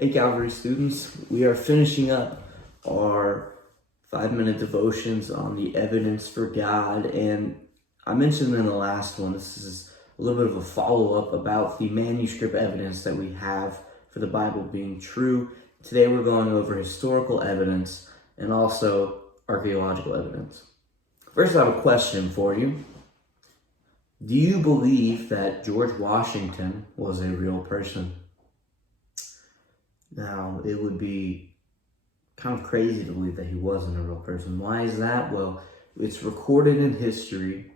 Hey Calvary students, we are finishing up our 5-minute devotions on the evidence for God, and I mentioned in the last one, this is a little bit of a follow-up about the manuscript evidence that we have for the Bible being true. Today we're going over historical evidence and also archaeological evidence. First, I have a question for you. Do you believe that George Washington was a real person? Now, it would be kind of crazy to believe that he wasn't a real person. Why is that? Well, it's recorded in history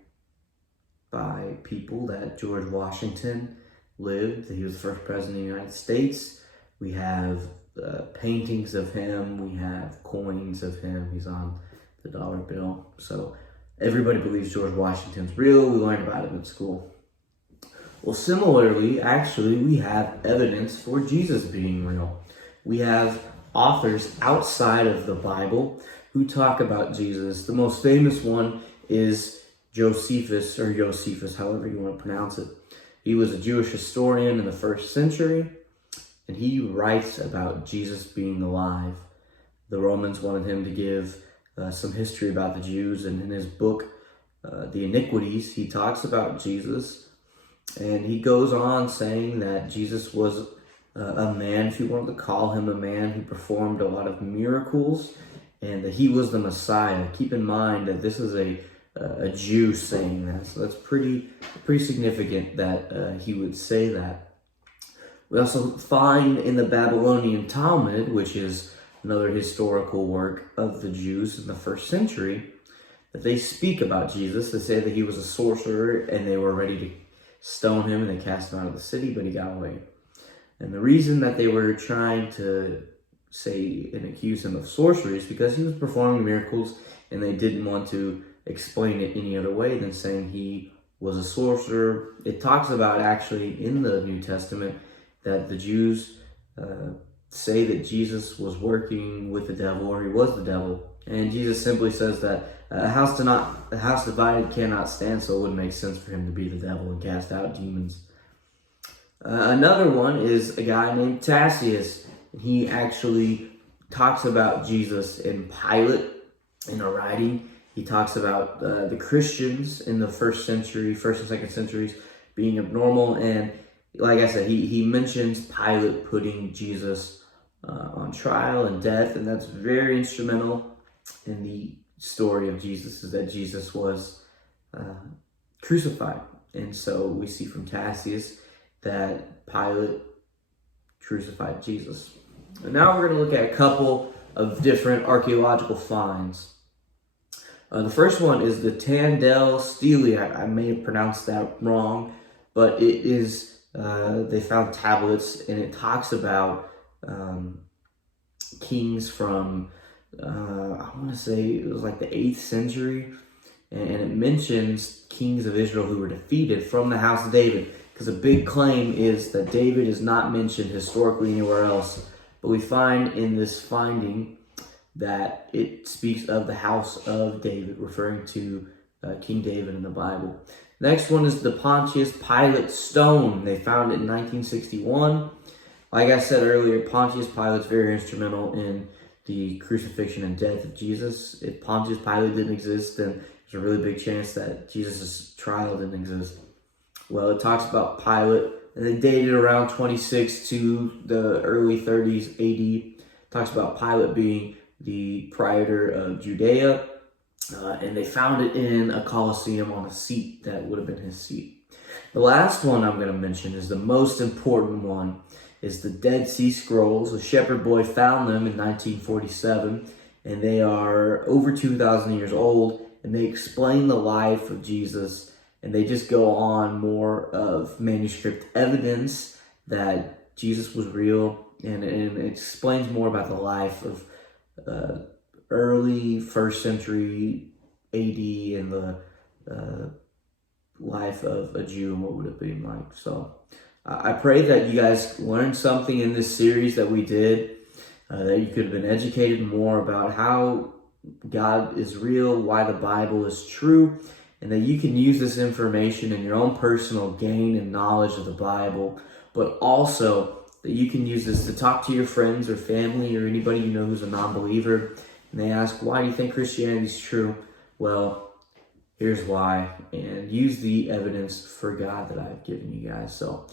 by people that George Washington lived. He was the first president of the United States. We have paintings of him. We have coins of him. He's on the dollar bill. So everybody believes George Washington's real. We learned about him in school. Well, similarly, actually, we have evidence for Jesus being real. We have authors outside of the Bible who talk about Jesus. The most famous one is Josephus, however you want to pronounce it. He was a Jewish historian in the 1st century, and he writes about Jesus being alive. The Romans wanted him to give some history about the Jews, and in his book, The Iniquities, he talks about Jesus. And he goes on saying that Jesus was a man, if you wanted to call him a man, who performed a lot of miracles, and that he was the Messiah. Keep in mind that this is a Jew saying that, so that's pretty significant that he would say that. We also find in the Babylonian Talmud, which is another historical work of the Jews in the 1st century, that they speak about Jesus. They say that he was a sorcerer, and they were ready to stone him, and they cast him out of the city, but he got away. And the reason that they were trying to say and accuse him of sorcery is because he was performing miracles, and they didn't want to explain it any other way than saying he was a sorcerer. It talks about, actually, in the New Testament, that the Jews say that Jesus was working with the devil, or he was the devil. And Jesus simply says that a house divided cannot stand, so it wouldn't make sense for him to be the devil and cast out demons. Another one is a guy named Tacitus. He actually talks about Jesus in Pilate in a writing. He talks about the Christians in the 1st and 2nd centuries being abnormal. And like I said, he mentions Pilate putting Jesus on trial and death, and that's very instrumental in the story of Jesus, is that Jesus was crucified. And so we see from Tacitus that Pilate crucified Jesus. And now we're going to look at a couple of different archaeological finds. The first one is the Tandel Stele. I may have pronounced that wrong, but it is, they found tablets, and it talks about kings from I want to say it was like the 8th century, and it mentions kings of Israel who were defeated from the house of David, because a big claim is that David is not mentioned historically anywhere else, but we find in this finding that it speaks of the house of David, referring to King David in the Bible. Next one is the Pontius Pilate stone. They found it in 1961. Like I said earlier, Pontius Pilate's very instrumental in the crucifixion and death of Jesus. If Pontius Pilate didn't exist, then there's a really big chance that Jesus' trial didn't exist. Well, it talks about Pilate, and they dated around 26 to the early 30s AD. It talks about Pilate being the praetor of Judea, and they found it in a Colosseum on a seat that would have been his seat. The last one I'm going to mention is the most important one, is the Dead Sea Scrolls. A shepherd boy found them in 1947, and they are over 2,000 years old, and they explain the life of Jesus, and they just go on more of manuscript evidence that Jesus was real, and it explains more about the life of early 1st century AD and the life of a Jew and what would it be like. So I pray that you guys learned something in this series that we did, that you could have been educated more about how God is real, why the Bible is true, and that you can use this information in your own personal gain and knowledge of the Bible, but also that you can use this to talk to your friends or family or anybody you know who's a non-believer, and they ask, why do you think Christianity is true? Well, here's why, and use the evidence for God that I've given you guys. So